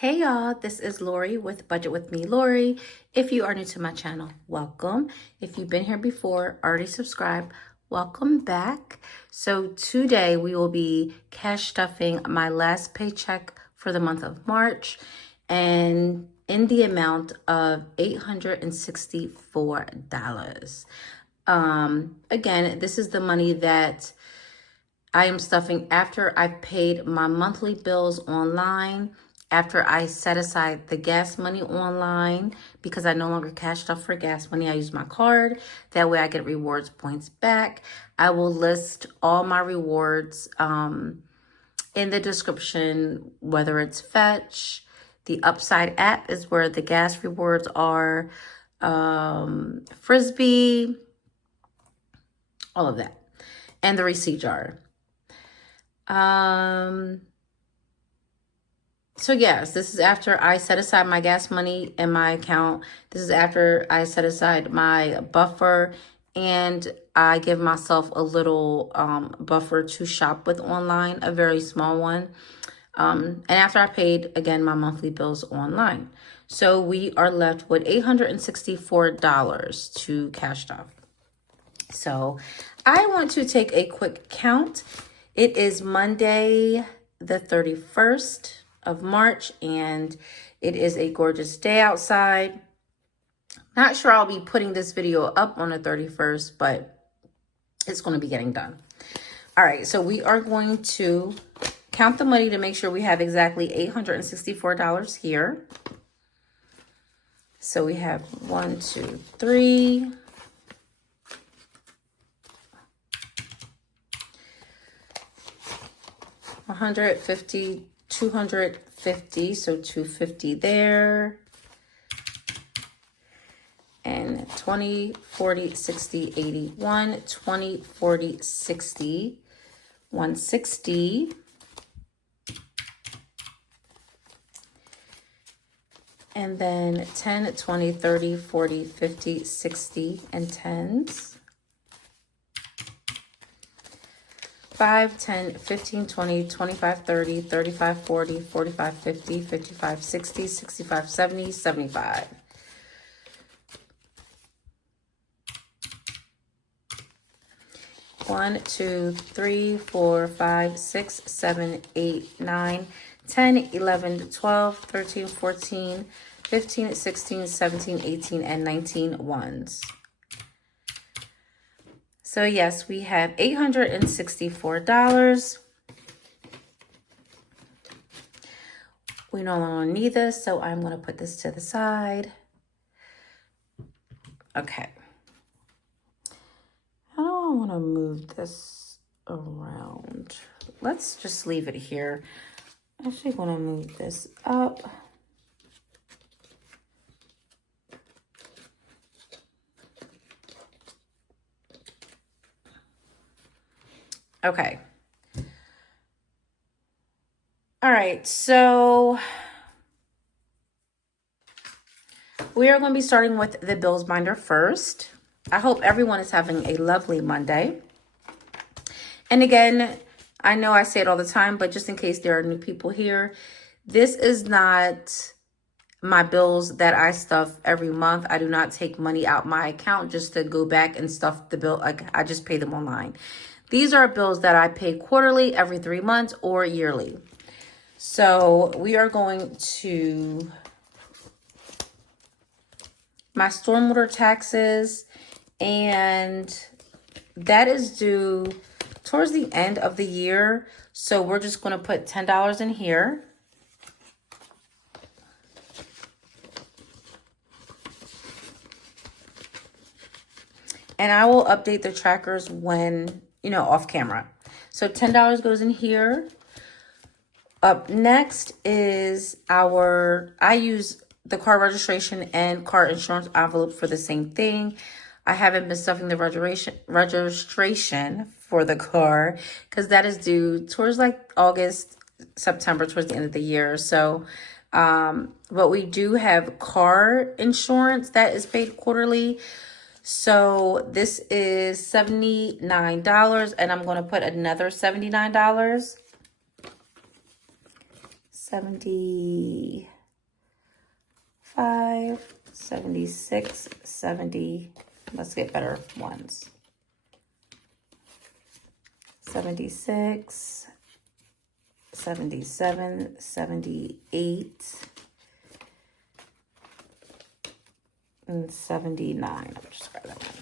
Hey y'all, this is Lori with Budget with Me, Lori. If you are new to my channel, welcome. If you've been here before, already subscribed, welcome back. So today we will be cash stuffing my last paycheck for the month of March and in the amount of $864. Again, this is the money that I am stuffing after I've paid my monthly bills online, after I set aside the gas money online, because I no longer cash stuff for gas money. I use my card. That way I get rewards points back. I will list all my rewards in the description, whether it's FECTH. The Upside app is where the gas rewards are, Frisbee, all of that, and the receipt jar. So yes, this is after I set aside my gas money in my account. This is after I set aside my buffer and I give myself a little buffer to shop with online, a very small one. And after I paid, again, my monthly bills online. So we are left with $864 to cash stuff. So I want to take a quick count. It is Monday, the 31st of March, and it is a gorgeous day outside. Not sure I'll be putting this video up on the 31st, but it's going to be getting done. All right, so we are going to count the money to make sure we have exactly $864 here. So we have 1, 2, 3, 150, 250, so 250 there, and 20, 40, 60, 81, 20, 40, 60, 160, and then 10, 20, 30, 40, 50, 60, and tens. 5, 10, 15, 20, 25, 30, 35, 40, 45, 50, 55, 60, 65, 70, 75. One, 2, 3, 4, 5, 6, 7, 8, 9, 10, 11, 12, 13, 14, 15, 16, 17, 18, and 19 ones. So yes, we have $864. We no longer need this, so I'm going to put this to the side. Okay. How do I want to move this around? Let's just leave it here. I actually want to move this up. Okay. All right, so we are going to be starting with the bills binder first. I hope everyone is having a lovely Monday. And again, I know I say it all the time, but just in case there are new people here, this is not my bills that I stuff every month. I do not take money out my account just to go back and stuff the bill. Like, I just pay them online. These are bills that I pay quarterly, every 3 months, or yearly. So we are going to my stormwater taxes, and that is due towards the end of the year. So we're just going to put $10 in here. And I will update the trackers when, off camera. So $10 goes in here. Up next is I use the car registration and car insurance envelope for the same thing. I haven't been stuffing the registration for the car because that is due towards like August, September, towards the end of the year. So, but we do have car insurance that is paid quarterly. So this is $79, and I'm going to put another $79. 75, 76, 70. Let's get better ones. 76, 77, 78, and 79. I'll just grab that one.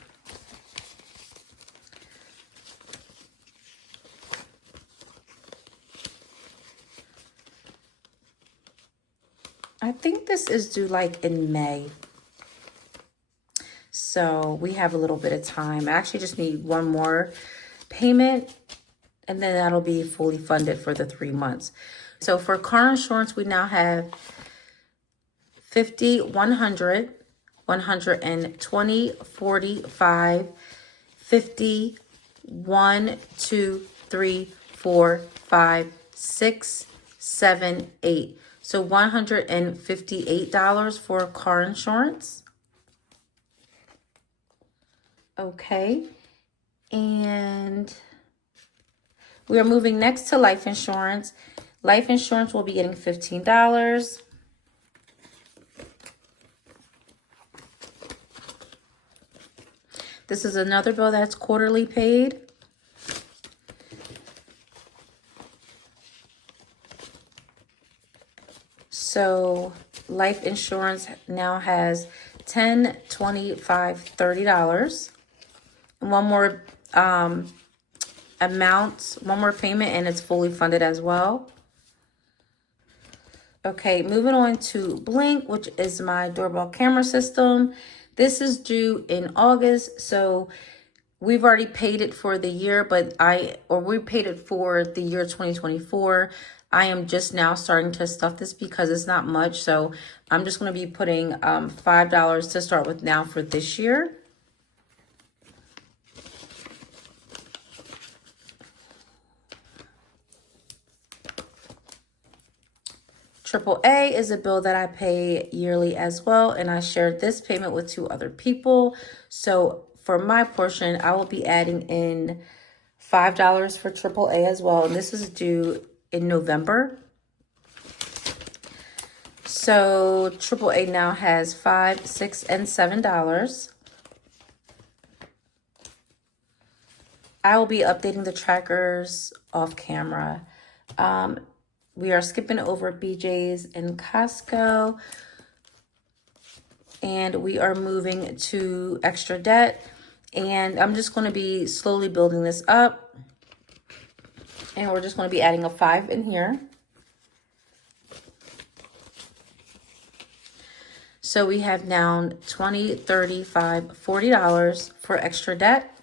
I think this is due like in May. So we have a little bit of time. I actually just need one more payment, and then that'll be fully funded for the 3 months. So for car insurance, we now have 50, 100, 120, 45, 50, 1, 2, 3, 4, 5, 6, 7, 8. So $158 for car insurance. Okay. And we are moving next to life insurance. Life insurance will be getting $15. This is another bill that's quarterly paid. So life insurance now has $10, $25, $30. And one more amount, one more payment, and it's fully funded as well. Okay, moving on to Blink, which is my doorbell camera system. This is due in August, so we've already paid it for the year, we paid it for the year 2024. I am just now starting to stuff this because it's not much, so I'm just going to be putting $5 to start with now for this year. AAA is a bill that I pay yearly as well, and I shared this payment with 2 other people. So for my portion, I will be adding in $5 for AAA as well, and this is due in November. So AAA now has $5, $6, and $7. I will be updating the trackers off camera. We are skipping over BJ's and Costco. And we are moving to extra debt. And I'm just going to be slowly building this up. And we're just going to be adding a 5 in here. So we have now $20, $35, $40 for extra debt.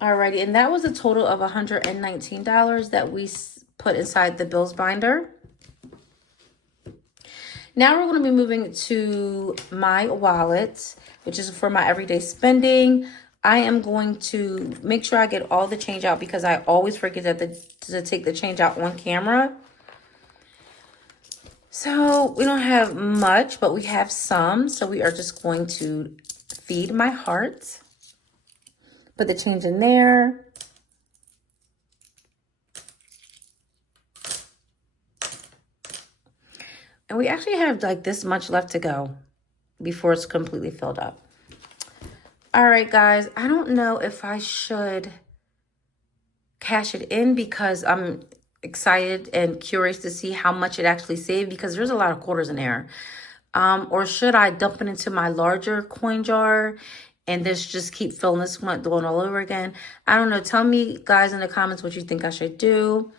Alrighty, and that was a total of $119 that we put inside the bills binder. Now we're going to be moving to my wallet, which is for my everyday spending. I am going to make sure I get all the change out because I always forget to take the change out on camera. So we don't have much, but we have some. So we are just going to feed my heart. Put the change in there. And we actually have like this much left to go before it's completely filled up. All right, guys, I don't know if I should cash it in because I'm excited and curious to see how much it actually saved because there's a lot of quarters in there. Or should I dump it into my larger coin jar and this just keep filling this one, going all over again? I don't know. Tell me, guys, in the comments what you think I should do.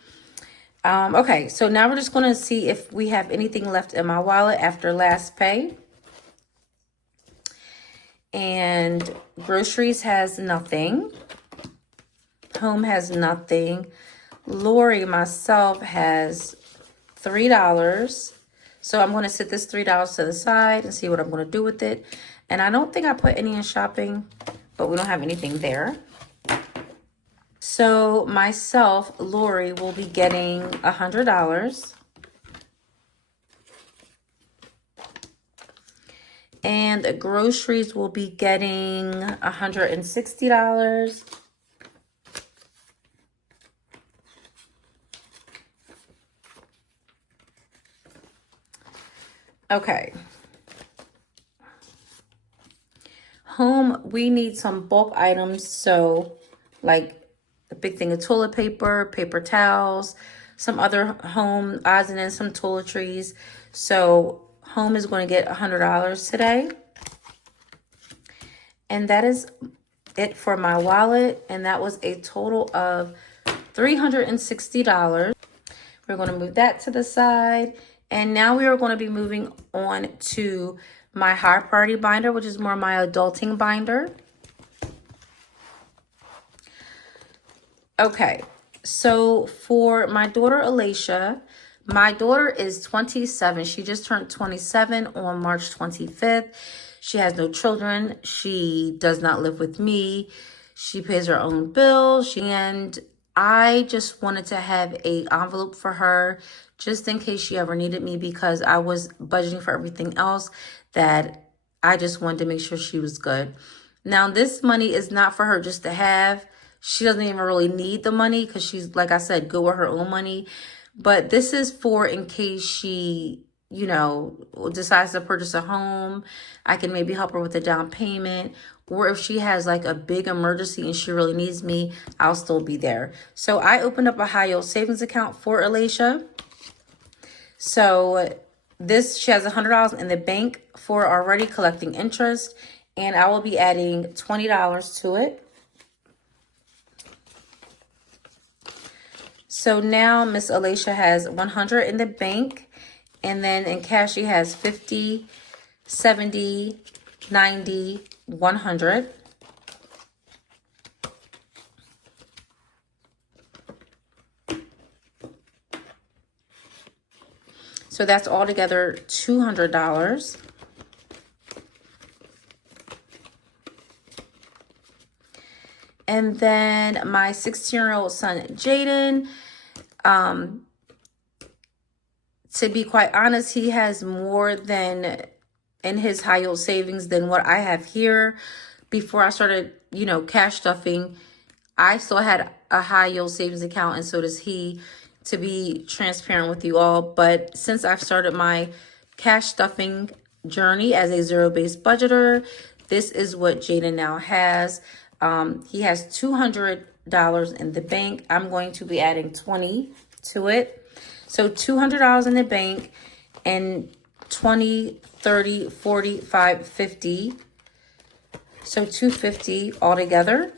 Okay, so now we're just going to see if we have anything left in my wallet after last pay. And groceries has nothing. Home has nothing. Lori, myself, has $3. So I'm going to set this $3 to the side and see what I'm going to do with it. And I don't think I put any in shopping, but we don't have anything there. So myself, Lori, will be getting $100. And the groceries will be getting $160. Okay. Home, we need some bulk items. So like a big thing of toilet paper, paper towels, some other home odds and ends, some toiletries. So home is going to get $100 today. And that is it for my wallet. And that was a total of $360. We're going to move that to the side. And now we are going to be moving on to my high priority binder, which is more my adulting binder. Okay, so for my daughter Alicia, my daughter is 27. She just turned 27 on March 25th. She has no children. She does not live with me. She pays her own bills. And I just wanted to have a envelope for her just in case she ever needed me, because I was budgeting for everything else that I just wanted to make sure she was good. Now, this money is not for her just to have. She doesn't even really need the money because she's, like I said, good with her own money. But this is for in case she, you know, decides to purchase a home. I can maybe help her with the down payment. Or if she has like a big emergency and she really needs me, I'll still be there. So I opened up a high yield savings account for Alicia. So she has $100 in the bank for already collecting interest. And I will be adding $20 to it. So now Miss Alicia has $100 in the bank, and then in cash she has $50, $70, $90, $100. So that's altogether $200. And then my 16-year-old son, Jaden, to be quite honest, he has more than in his high yield savings than what I have here. Before I started, you know, cash stuffing, I still had a high yield savings account, and so does he, to be transparent with you all. But since I've started my cash stuffing journey as a zero-based budgeter, this is what Jaden now has. He has $200 in the bank. I'm going to be adding 20 to it. So $200 in the bank, and 20, 30, 45, 50. So $250 altogether.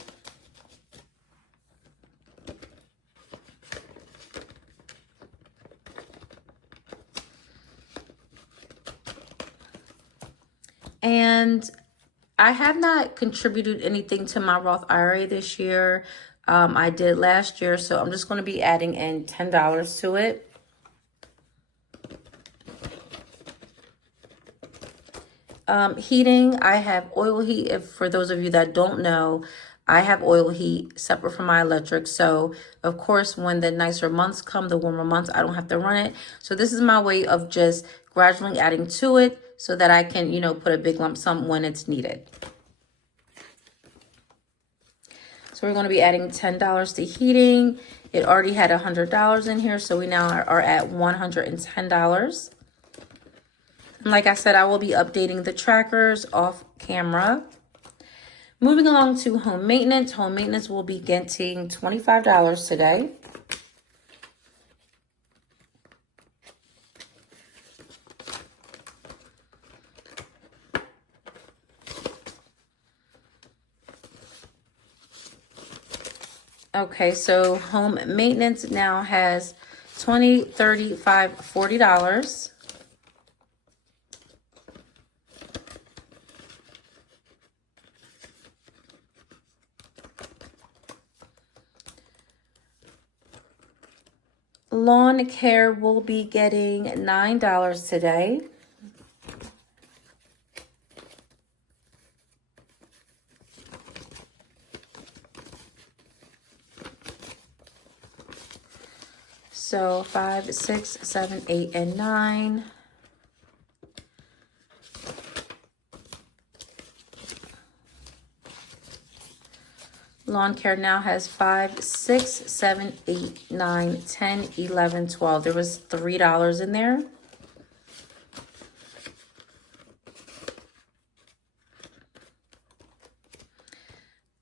And I have not contributed anything to my Roth IRA this year. I did last year, so I'm just going to be adding in $10 to it. Heating, I have oil heat. If for those of you that don't know, I have oil heat separate from my electric. So of course, when the nicer months come, the warmer months, I don't have to run it. So this is my way of just gradually adding to it so that I can, you know, put a big lump sum when it's needed. So we're going to be adding $10 to heating. It already had $100 in here, so we now are at $110. And like I said, I will be updating the trackers off camera. Moving along to home maintenance. Home maintenance will be getting $25 today. Okay, so home maintenance now has $20, $35, $40. Lawn care will be getting $9 today. So 5, 6, 7, 8, and 9. Lawn care now has 5, 6, 7, 8, 9, 10, 11, 12. There was $3 in there.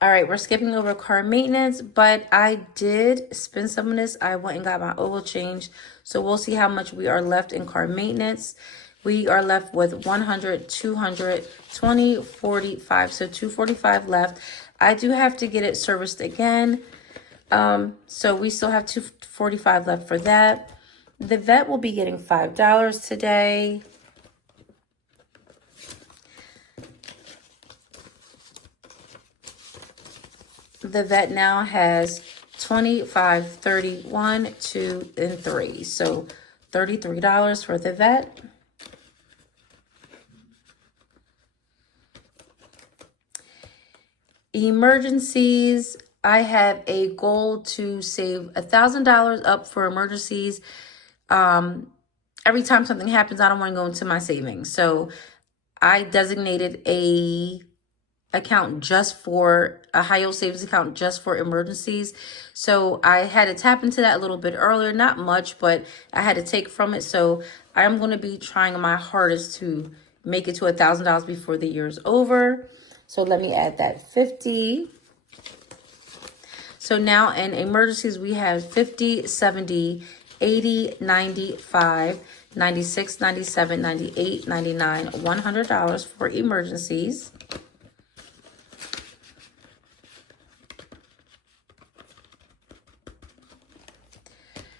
All right, we're skipping over car maintenance, but I did spend some of this. I went and got my oil changed. So we'll see how much we are left in car maintenance. We are left with 100, 200, 20, 45. So 245 left. I do have to get it serviced again. So we still have 245 left for that. The vet will be getting $5 today. The vet now has 25, 31, 2, and 3. So $33 for the vet. Emergencies. I have a goal to save $1,000 up for emergencies. Every time something happens, I don't want to go into my savings. So I designated a account just for a high yield savings account just for emergencies. So I had to tap into that a little bit earlier, not much, but I had to take from it. So I'm going to be trying my hardest to make it to $1,000 before the year's over. So let me add that 50. So now in emergencies, we have 50, 70, 80, 95, 96, 97, 98, 99, $100 for emergencies.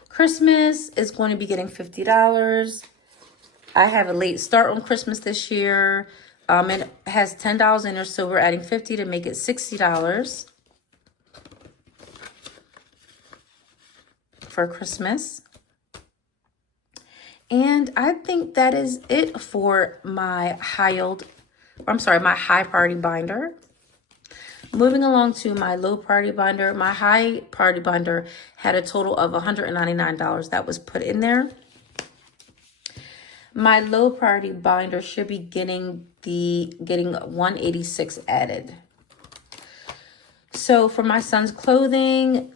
Christmas is going to be getting $50. I have a late start on Christmas this year. It has $10 in there, so we're adding 50 to make it $60 for Christmas. And I think that is it for my my high priority binder. Moving along to my low priority binder, my high priority binder had a total of $199 that was put in there. My low priority binder should be getting 186 added. So for my son's clothing,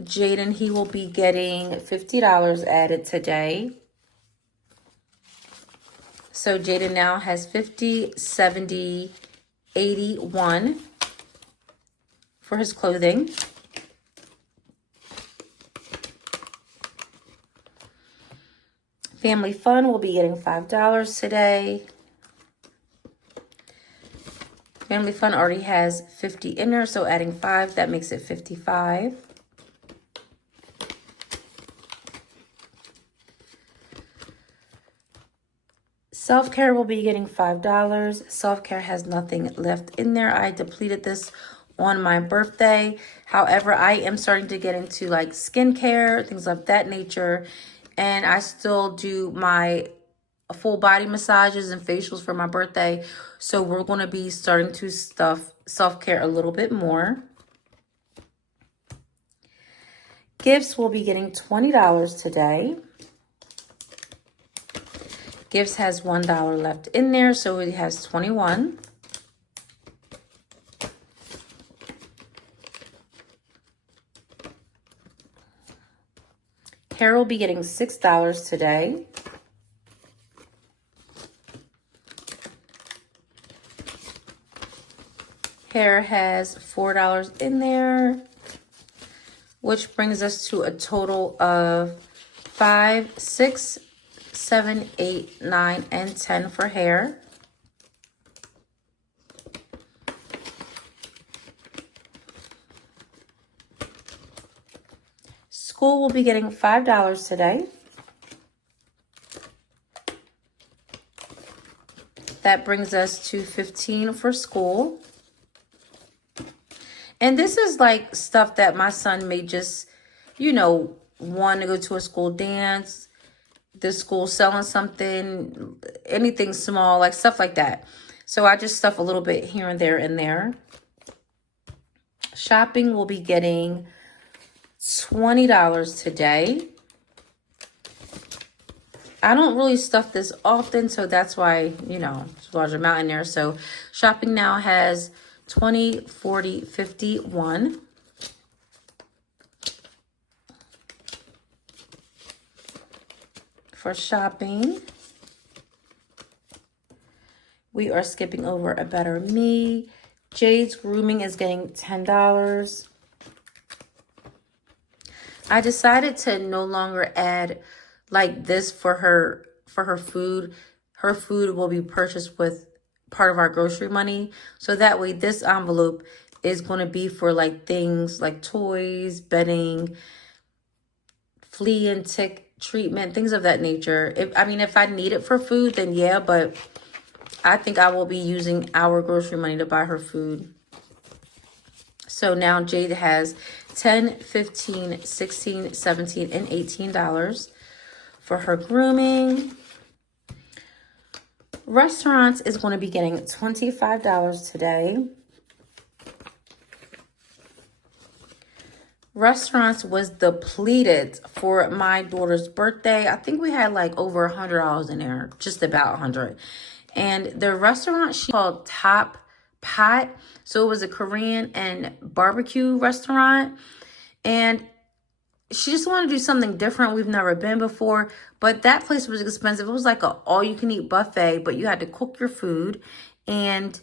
Jaden, he will be getting $50 added today. So Jaden now has 50, 70, 81 for his clothing. Family Fun will be getting $5 today. Family Fun already has 50 in there, so adding 5, that makes it 55. Self-care will be getting $5. Self-care has nothing left in there. I depleted this on my birthday. However, I am starting to get into like skincare, things of that nature. And I still do my full body massages and facials for my birthday. So we're going to be starting to stuff self-care a little bit more. Gifts will be getting $20 today. Gifts has $1 left in there, so it has 21. Hair will be getting $6 today. Hair has $4 in there, which brings us to a total of 5, 6, 7, 8, 9, and 10 for hair. School will be getting $5 today. That brings us to 15 for school. And this is like stuff that my son may just, want to go to a school dance, the school selling something, anything small, like stuff like that. So I just stuff a little bit here and there and there. Shopping will be getting $20 today. I don't really stuff this often, so that's why, it's a large amount in there. So shopping now has 20, 40, 51. For shopping, we are skipping over A Better Me, Jade's grooming is getting $10. I decided to no longer add like this for her food. Her food will be purchased with part of our grocery money. So that way this envelope is going to be for like things like toys, bedding, flea and tick treatment, things of that nature. If I need it for food, then yeah, but I think I will be using our grocery money to buy her food. So now Jade has $10, $15, $16, $17, and $18 for her grooming. Restaurants is going to be getting $25 today. Restaurants was depleted for my daughter's birthday. I think we had like over $100 in there, just about 100. And the restaurant she called Top Pot. So it was a Korean and barbecue restaurant. And she just wanted to do something different. We've never been before. But that place was expensive. It was like a all-you-can-eat buffet, but you had to cook your food. And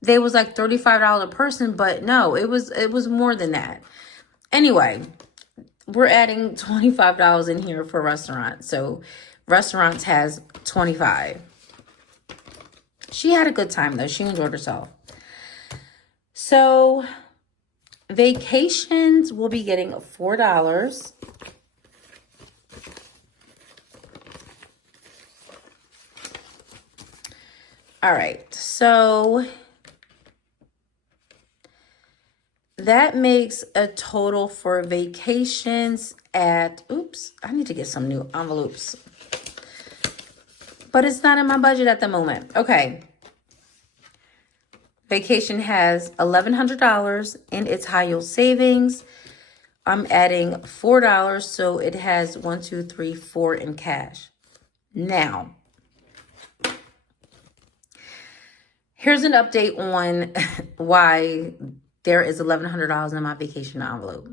they was like $35 a person. But no, it was more than that. Anyway, we're adding $25 in here for restaurants. So restaurants has $25. She had a good time, though. She enjoyed herself. So vacations will be getting $4. All right. So that makes a total for vacations at, oops, I need to get some new envelopes. But it's not in my budget at the moment. Okay. Vacation has $1,100 in its high yield savings. I'm adding $4, so it has 1, 2, 3, 4 in cash. Now, here's an update on why there is $1,100 in my vacation envelope.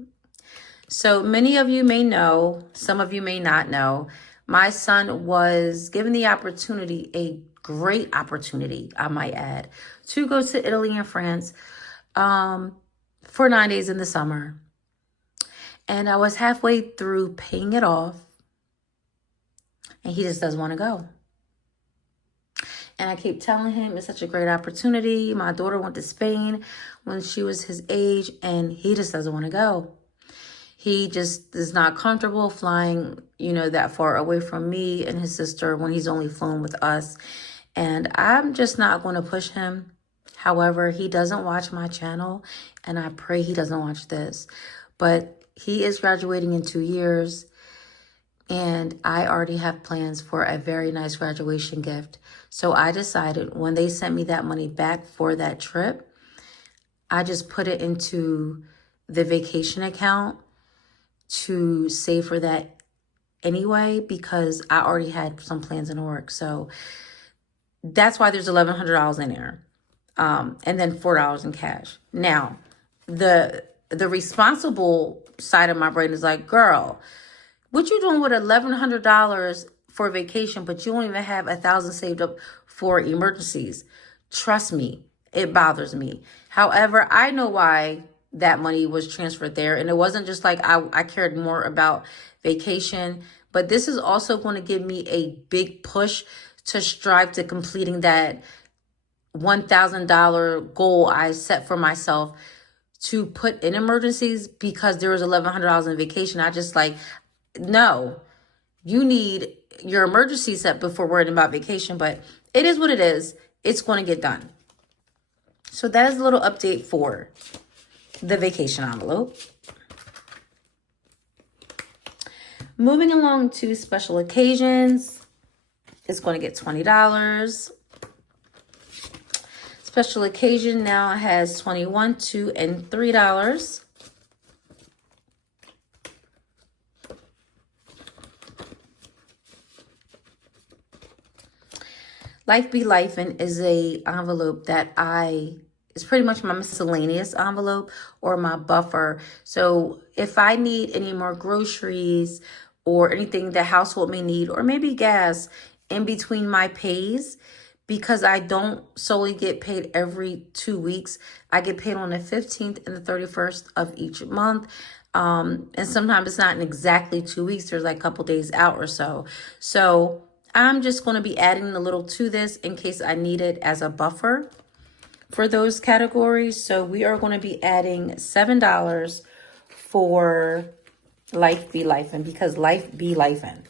So many of you may know, some of you may not know, my son was given the opportunity, a great opportunity, I might add, to go to Italy and France for 9 days in the summer. And I was halfway through paying it off, and he just doesn't want to go. And I keep telling him it's such a great opportunity. My daughter went to Spain when she was his age, and he just doesn't want to go. He just is not comfortable flying, that far away from me and his sister when he's only flown with us. And I'm just not going to push him. However, he doesn't watch my channel, and I pray he doesn't watch this. But he is graduating in 2 years, and I already have plans for a very nice graduation gift. So I decided when they sent me that money back for that trip, I just put it into the vacation account to save for that anyway, because I already had some plans in the works. So that's why there's $1,100 in there. And then $4 in cash. Now, the responsible side of my brain is like, girl, what you doing with $1,100 for vacation, but you don't even have $1,000 saved up for emergencies? Trust me, it bothers me. However, I know why that money was transferred there. And it wasn't just like I cared more about vacation, but this is also going to give me a big push to strive to completing that $1,000 goal I set for myself to put in emergencies, because there was $1,100 in vacation. I just no, you need your emergency set before worrying about vacation, but it is what it is. It's going to get done. So that is a little update for the vacation envelope. Moving along to special occasions, it's going to get $20. Special occasion now has $21, $2, and $3. Life Be Lifin' is a envelope that it's pretty much my miscellaneous envelope or my buffer. So if I need any more groceries or anything the household may need, or maybe gas in between my pays, because I don't solely get paid every 2 weeks. I get paid on the 15th and the 31st of each month. And sometimes it's not in exactly 2 weeks. There's like a couple days out or so. So I'm just going to be adding a little to this in case I need it as a buffer for those categories. So we are going to be adding $7 for Life Be Lifin', because life be lifin'.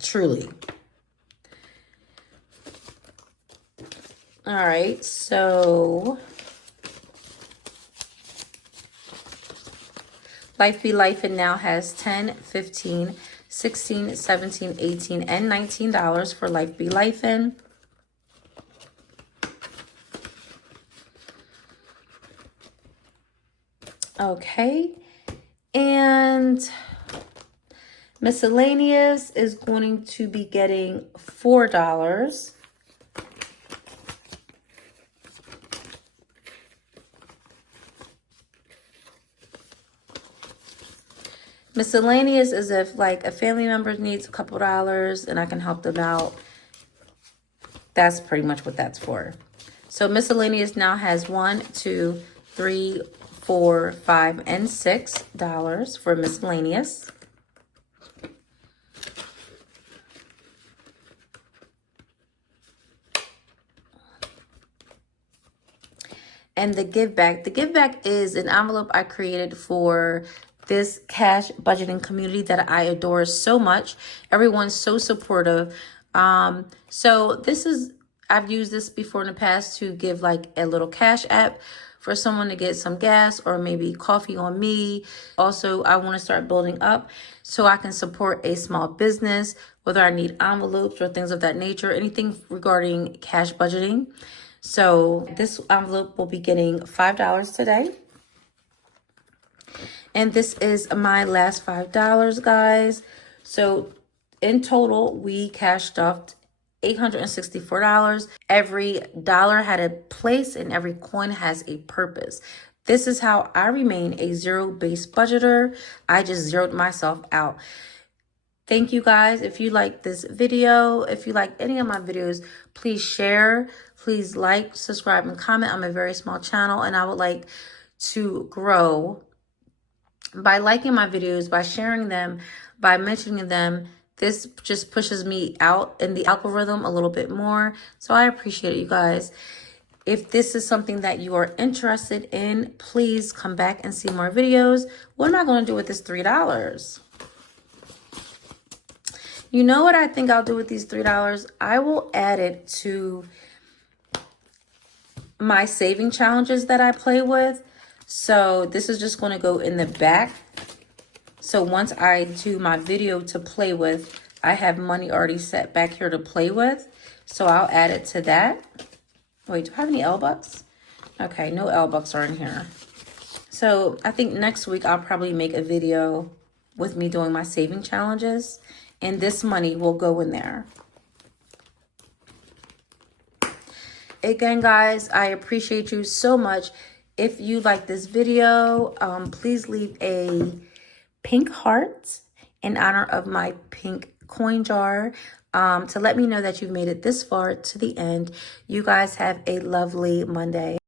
Truly. All right, so Life Be Lifin' now has $10, $15, $16, $17, $18, and $19 for Life Be Lifin'. Okay, and miscellaneous is going to be getting $4. Miscellaneous is if like a family member needs a couple dollars and I can help them out. That's pretty much what that's for. So miscellaneous now has $1, $2, $3, $4, $5, and $6 for miscellaneous. And the give back. The give back is an envelope I created for this cash budgeting community that I adore so much. Everyone's so supportive. So this is, I've used this before in the past to give like a little cash app for someone to get some gas or maybe coffee on me. Also, I want to start building up so I can support a small business, whether I need envelopes or things of that nature, anything regarding cash budgeting. So this envelope will be getting $5 today. And this is my last $5, guys. So in total, we cash stuffed $864. Every dollar had a place and every coin has a purpose. This is how I remain a zero-based budgeter. I just zeroed myself out. Thank you guys. If you like this video, if you like any of my videos, please share, please like, subscribe, and comment. I'm a very small channel and I would like to grow by liking my videos, by sharing them, by mentioning them. This just pushes me out in the algorithm a little bit more. So I appreciate it, you guys. If this is something that you are interested in, please come back and see more videos. What am I going to do with this $3? You know what I think I'll do with these $3? I will add it to my saving challenges that I play with. So this is just going to go in the back. So once I do my video to play with, I have money already set back here to play with. So I'll add it to that. Wait, do I have any L-Bucks? Okay, no L-Bucks are in here. So I think next week I'll probably make a video with me doing my saving challenges. And this money will go in there. Again, guys, I appreciate you so much. If you like this video, please leave a pink heart in honor of my pink coin jar to let me know that you've made it this far to the end. You guys have a lovely Monday.